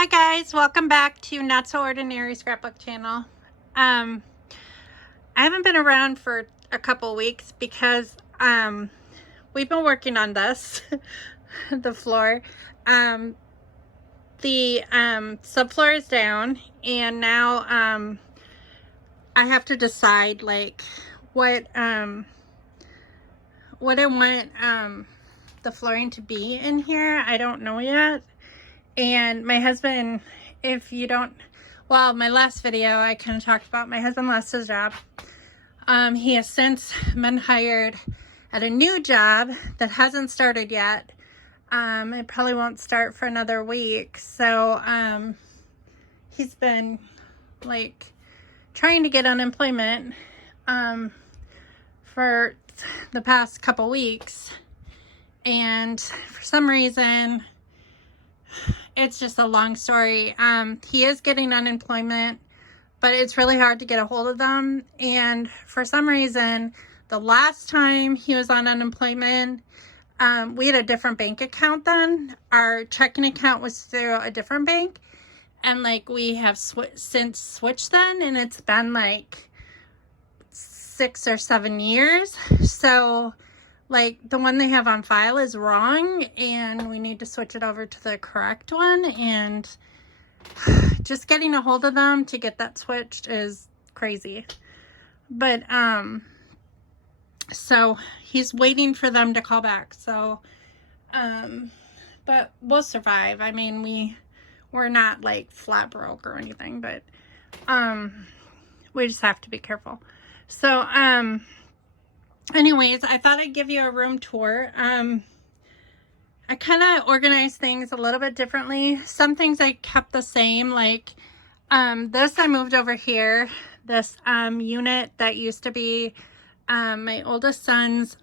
Hi guys, welcome back to Not So Ordinary Scrapbook channel. I haven't been around for a couple weeks because we've been working on this, the floor. The subfloor is down, and now I have to decide like what I want the flooring to be in here. I don't know yet. And my husband, if you don't, well, my last video I kind of talked about my husband lost his job. He has since been hired at a new job that hasn't started yet. It probably won't start for another week. So he's been like trying to get unemployment for the past couple weeks. And for some reason, it's just a long story. He is getting unemployment, but it's really hard to get a hold of them. And for some reason, the last time he was on unemployment, we had a different bank account then. Our checking account was through a different bank. And like we have since switched then, and it's been like 6 or 7 years. So like the one they have on file is wrong, and we need to switch it over to the correct one. And just getting a hold of them to get that switched is crazy. But so he's waiting for them to call back. So but we'll survive. I mean, we're not like flat broke or anything, but we just have to be careful. So anyways, I thought I'd give you a room tour. I kind of organized things a little bit differently. Some things I kept the same, like this I moved over here. This unit that used to be my oldest son's,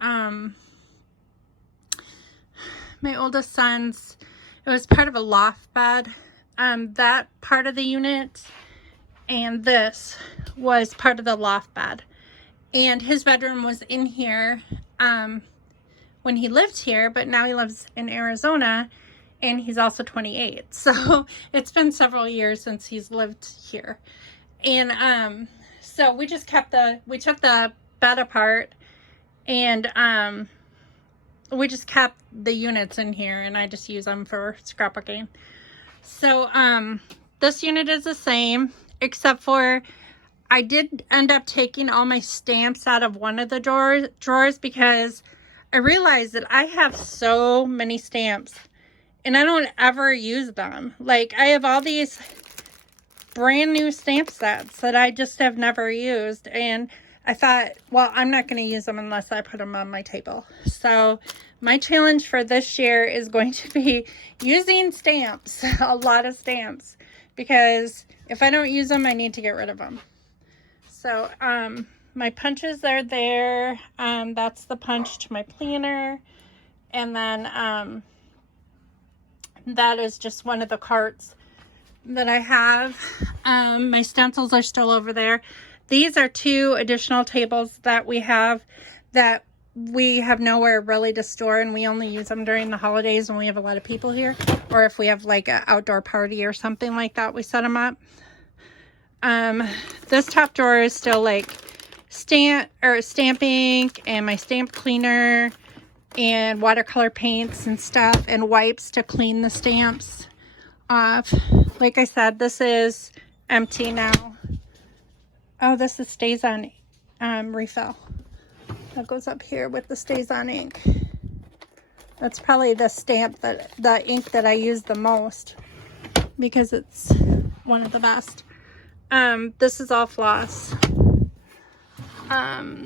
it was part of a loft bed. That part of the unit and this was part of the loft bed. And his bedroom was in here when he lived here, but now he lives in Arizona, and he's also 28. So it's been several years since he's lived here. And so we just we took the bed apart, and we just kept the units in here, and I just use them for scrapbooking. So this unit is the same, except for I did end up taking all my stamps out of one of the drawers because I realized that I have so many stamps and I don't ever use them. Like I have all these brand new stamp sets that I just have never used, and I thought, well, I'm not going to use them unless I put them on my table. So my challenge for this year is going to be using stamps, a lot of stamps, because if I don't use them, I need to get rid of them. So my punches are there. That's the punch to my planner. And then that is just one of the carts that I have. My stencils are still over there. These are 2 additional tables that we have nowhere really to store, and we only use them during the holidays when we have a lot of people here, or if we have like an outdoor party or something like that, we set them up. This top drawer is still like stamp ink and my stamp cleaner and watercolor paints and stuff, and wipes to clean the stamps off. Like I said, this is empty now. Oh, this is stays on refill. That goes up here with the stays on ink. That's probably the ink that I use the most because it's one of the best. This is all floss.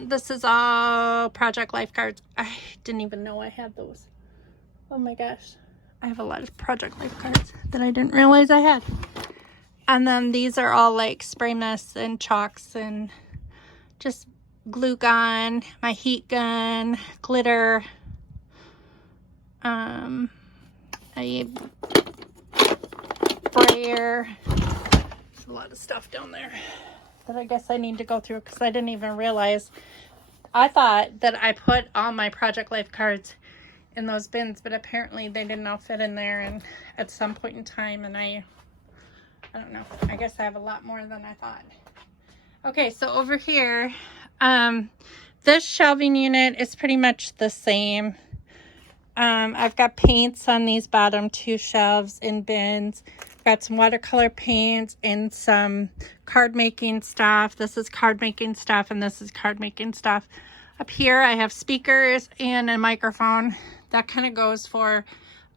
This is all Project Life cards. I didn't even know I had those. Oh my gosh. I have a lot of Project Life cards that I didn't realize I had. And then these are all like spray mist and chalks and just glue gun, my heat gun, glitter, a sprayer. There's a lot of stuff down there that I guess I need to go through because I didn't even realize. I thought that I put all my Project Life cards in those bins, but apparently they didn't all fit in there, and at some point in time, and I I don't know. I guess I have a lot more than I thought. Okay, so over here, this shelving unit is pretty much the same. I've got paints on these bottom two shelves in bins. Got some watercolor paints and some card making stuff. This is card making stuff and this is card making stuff. Up here I have speakers and a microphone. That kind of goes for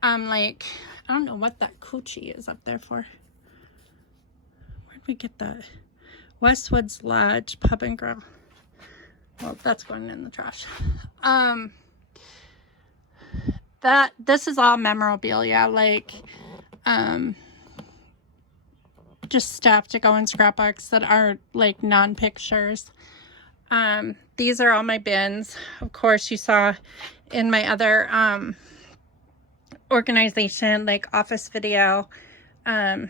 like, I don't know what that coochie is up there for. Where'd we get that? Westwood's Lodge Pub and Grill. Well, that's going in the trash. This is all memorabilia, like just stuff to go in scrapbooks that are like non-pictures. These are all my bins. Of course, you saw in my other organization, like office video, I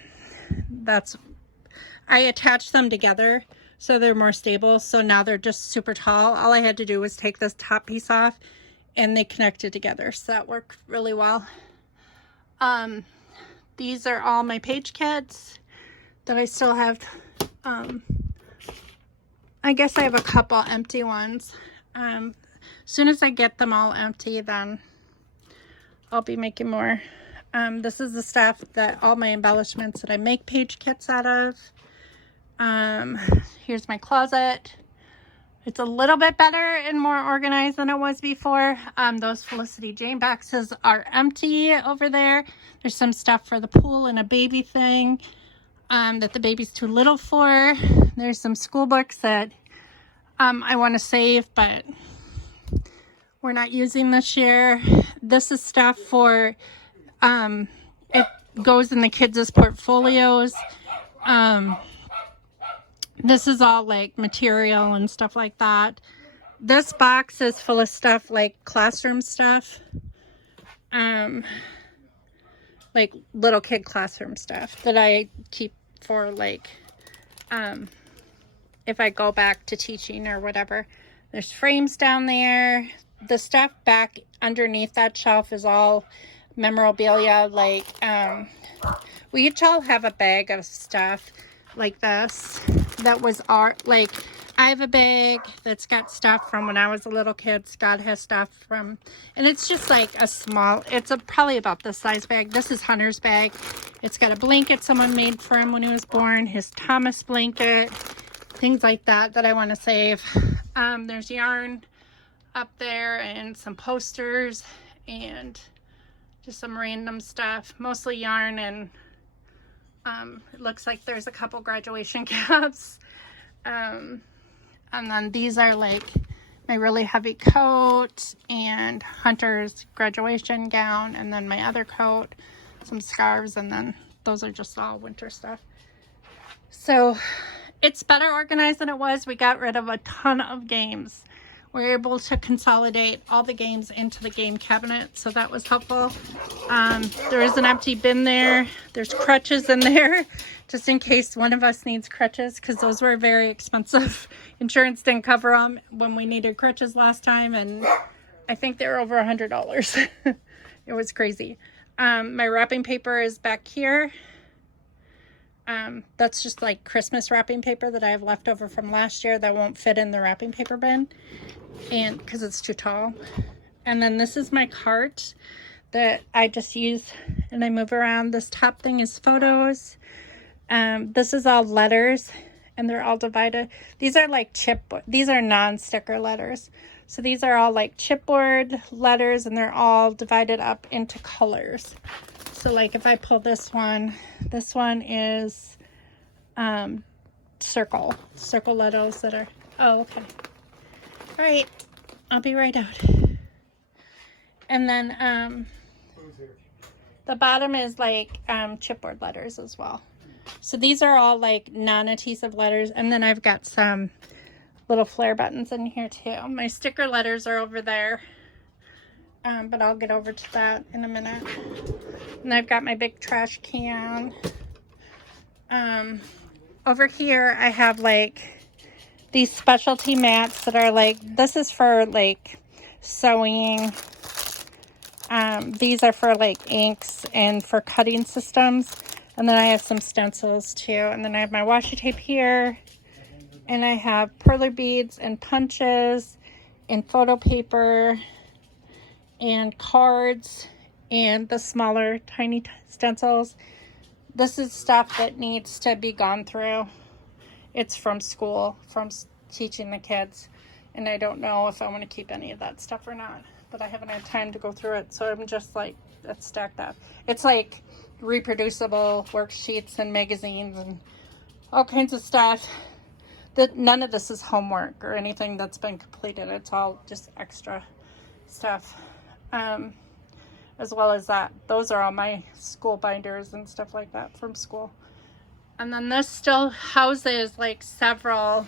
attached them together so they're more stable. So now they're just super tall. All I had to do was take this top piece off and they connected together. So that worked really well. These are all my page kits that I still have. I guess I have a couple empty ones. As soon as I get them all empty, then I'll be making more. This is the stuff that all my embellishments that I make page kits out of. Here's my closet. It's a little bit better and more organized than it was before. Those Felicity Jane boxes are empty over there. There's some stuff for the pool and a baby thing that the baby's too little for. There's some school books that I want to save, but we're not using this year. This is stuff for, it goes in the kids' portfolios. This is all like material and stuff like that. This box is full of stuff like classroom stuff. Like little kid classroom stuff that I keep for like, if I go back to teaching or whatever. There's frames down there. The stuff back underneath that shelf is all memorabilia. Like, we each all have a bag of stuff like this. That was art. Like, I have a bag that's got stuff from when I was a little kid. Scott has stuff from, and it's just like a small, it's probably about this size bag. This is Hunter's bag. It's got a blanket someone made for him when he was born, his Thomas blanket, things like that I want to save. There's yarn up there and some posters and just some random stuff, mostly yarn, and it looks like there's a couple graduation caps. And then these are like my really heavy coat and Hunter's graduation gown, and then my other coat, some scarves, and then those are just all winter stuff. So it's better organized than it was. We got rid of a ton of games. We were able to consolidate all the games into the game cabinet, so that was helpful. There is an empty bin there. There's crutches in there, just in case one of us needs crutches, because those were very expensive. Insurance didn't cover them when we needed crutches last time, and I think they were over $100. It was crazy. My wrapping paper is back here. That's just like Christmas wrapping paper that I have left over from last year that won't fit in the wrapping paper bin, and because it's too tall. And then this is my cart that I just use and I move around. This top thing is photos. This is all letters, and they're all divided. These are like these are non-sticker letters. So these are all like chipboard letters, and they're all divided up into colors. So like if I pull this one is circle letters that are, oh, okay. All right, I'll be right out. And then the bottom is like chipboard letters as well. So these are all like non-adhesive letters, and then I've got some little flare buttons in here too. My sticker letters are over there, but I'll get over to that in a minute. And I've got my big trash can. Over here I have like these specialty mats that are like, this is for like sewing. These are for like inks and for cutting systems. And then I have some stencils too. And then I have my washi tape here. And I have perler beads and punches and photo paper and cards and the smaller tiny stencils. This is stuff that needs to be gone through. It's from school, from teaching the kids. And I don't know if I want to keep any of that stuff or not. But I haven't had time to go through it. So I'm just like, it's stacked up. It's like reproducible worksheets and magazines and all kinds of stuff. None of this is homework or anything that's been completed. It's all just extra stuff. As well as that. Those are all my school binders and stuff like that from school. And then this still houses like several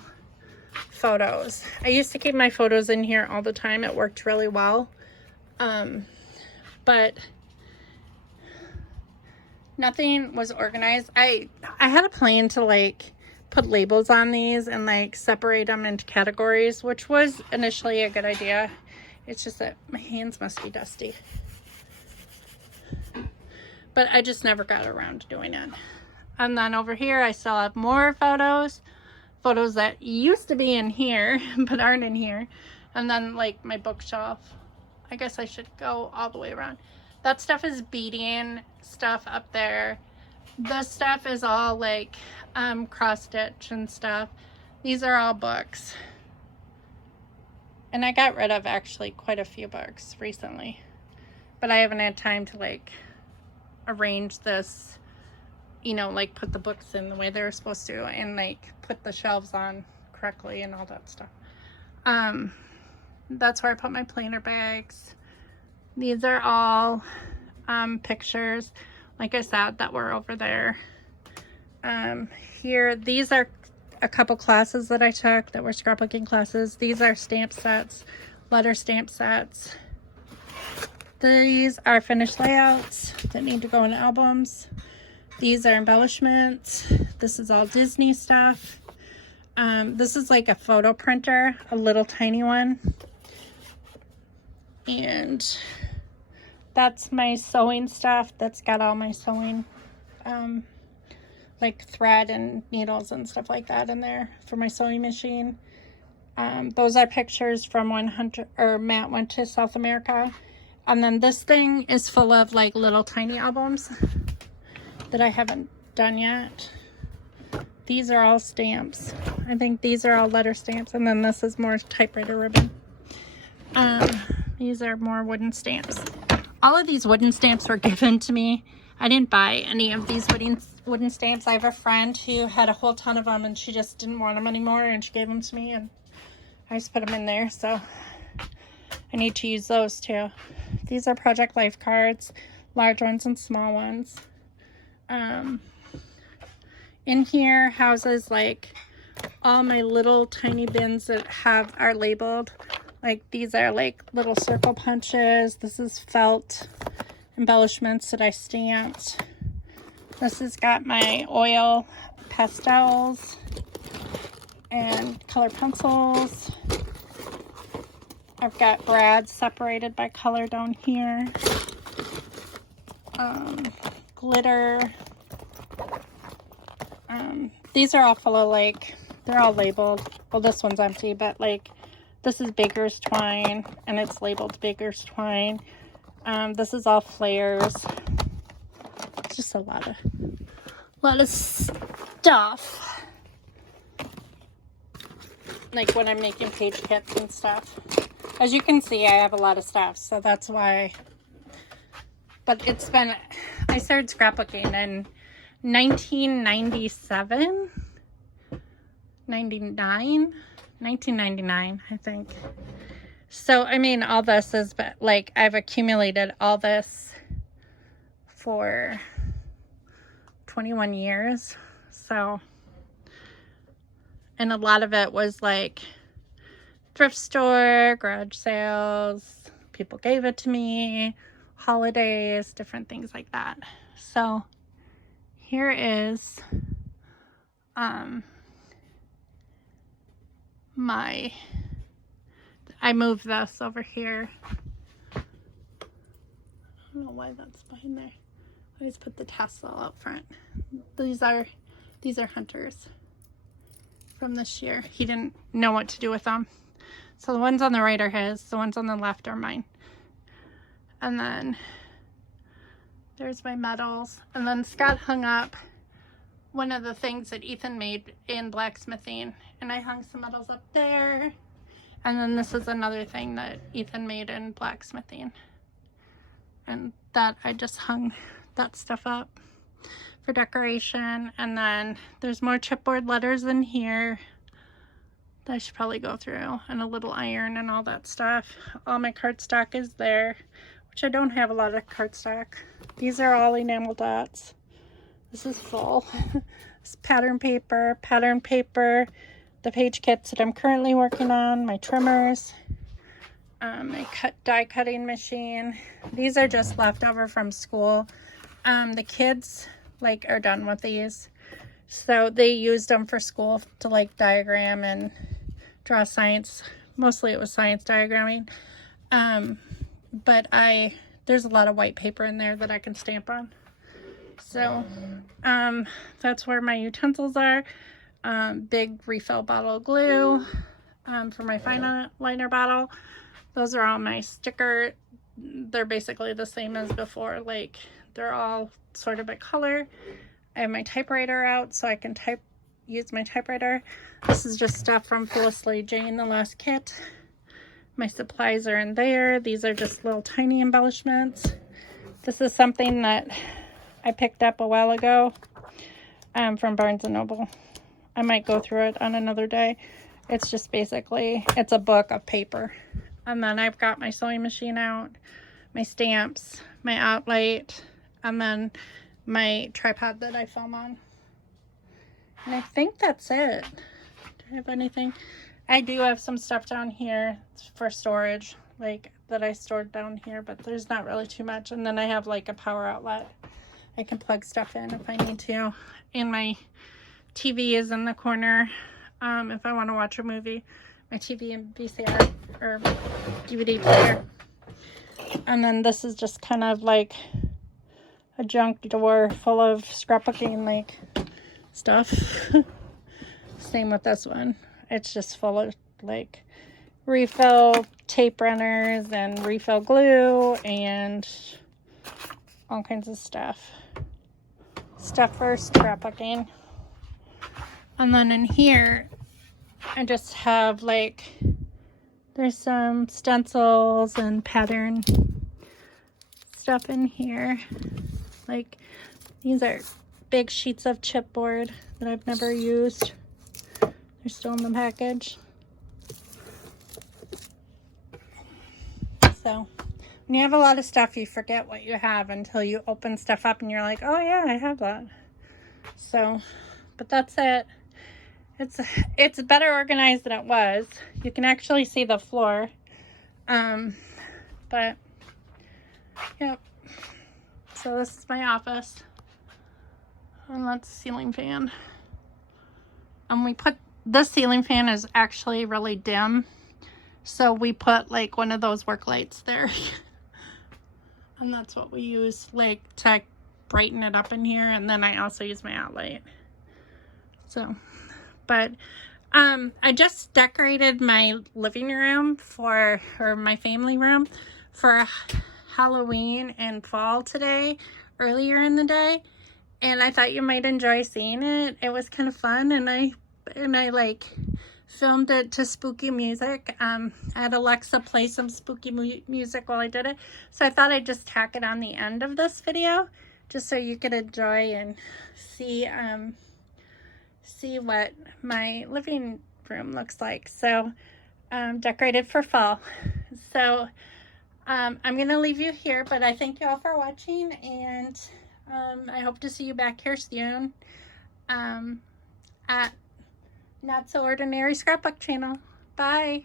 photos. I used to keep my photos in here all the time. It worked really well. But nothing was organized. I had a plan to like put labels on these and like separate them into categories, which was initially a good idea. It's just that my hands must be dusty. But I just never got around to doing it. And then over here, I still have more photos that used to be in here, but aren't in here. And then like my bookshelf. I guess I should go all the way around. That stuff is beading stuff up there. This stuff is all like cross stitch and stuff. These are all books. And I got rid of actually quite a few books recently. But I haven't had time to like arrange this, you know, like put the books in the way they're supposed to and like put the shelves on correctly and all that stuff. That's where I put my planner bags. These are all pictures, like I said, that were over there. Here, these are a couple classes that I took that were scrapbooking classes. These are stamp sets, letter stamp sets. These are finished layouts that need to go in albums. These are embellishments. This is all Disney stuff. This is like a photo printer, a little tiny one. And that's my sewing stuff. That's got all my sewing, like thread and needles and stuff like that in there for my sewing machine. Those are pictures from when Matt went to South America. And then this thing is full of like little tiny albums that I haven't done yet. These are all stamps. I think these are all letter stamps. And then this is more typewriter ribbon. These are more wooden stamps. All of these wooden stamps were given to me. I didn't buy any of these wooden stamps. I have a friend who had a whole ton of them and she just didn't want them anymore and she gave them to me and I just put them in there. So I need to use those too. These are Project Life cards, large ones and small ones. In here houses like all my little tiny bins that are labeled. Like these are like little circle punches. This is felt embellishments that I stamped. This has got my oil pastels and color pencils. I've got brads separated by color down here. Glitter. These are all full of like, they're all labeled. Well, this one's empty, but like this is Baker's twine and it's labeled Baker's twine. This is all flares. It's just a lot of stuff. Like when I'm making page kits and stuff. As you can see, I have a lot of stuff, so that's why. But it's been, I started scrapbooking in 1999, I think. So, I mean, all this is, but like, I've accumulated all this for 21 years. So, and a lot of it was like thrift store, garage sales, people gave it to me, holidays, different things like that. So, here is I moved this over here. I don't know why that's behind there. I always put the tassel out front. These are Hunter's from this year. He didn't know what to do with them. So the ones on the right are his, the ones on the left are mine. And then there's my medals. And then Scott hung up one of the things that Ethan made in blacksmithing. And I hung some medals up there. And then this is another thing that Ethan made in blacksmithing. And that I just hung that stuff up for decoration. And then there's more chipboard letters in here that I should probably go through, and a little iron and all that stuff. All my cardstock is there, which I don't have a lot of cardstock. These are all enamel dots. This is full. This pattern paper, the page kits that I'm currently working on, my trimmers, my die cutting machine. These are just leftover from school. The kids are done with these, so they used them for school to diagram and draw science. Mostly it was science diagramming, but there's a lot of white paper in there that I can stamp on. So that's where my utensils are. Big refill bottle of glue for my fine liner bottle. Those are all my sticker. They're basically the same as before. They're all sort of a color. I have my typewriter out so I can use my typewriter. This is just stuff from Felicity Jane, the last kit. My supplies are in there. These are just little tiny embellishments. This is something that I picked up a while ago from Barnes & Noble. I might go through it on another day. It's just basically, it's a book of paper. And then I've got my sewing machine out, my stamps, my outlight, and then my tripod that I film on. And I think that's it. Do I have anything? I do have some stuff down here for storage, that I stored down here, but there's not really too much. And then I have a power outlet. I can plug stuff in if I need to. And my TV is in the corner if I want to watch a movie. My TV and VCR or DVD player. And then this is just kind of a junk drawer full of scrapbooking stuff. Same with this one. It's just full of refill tape runners and refill glue and all kinds of stuff. Stuff for scrapbooking. And then in here, I just have there's some stencils and pattern stuff in here. These are big sheets of chipboard that I've never used. They're still in the package. So when you have a lot of stuff, you forget what you have until you open stuff up and you're like, oh yeah, I have that. So, but that's it. It's better organized than it was. You can actually see the floor. But yep. So this is my office. And that's the ceiling fan. And this ceiling fan is actually really dim. So we put one of those work lights there. And that's what we use to brighten it up in here. And then I also use my outlight. So, but I just decorated my living room or my family room for Halloween and fall today, earlier in the day. And I thought you might enjoy seeing it. It was kind of fun, and I filmed it to spooky music. I had Alexa play some spooky music while I did it. So I thought I'd just tack it on the end of this video, just so you could enjoy and see what my living room looks like. So decorated for fall. So I'm gonna leave you here, but I thank you all for watching, and I hope to see you back here soon at Not So Ordinary Scrapbook channel. Bye.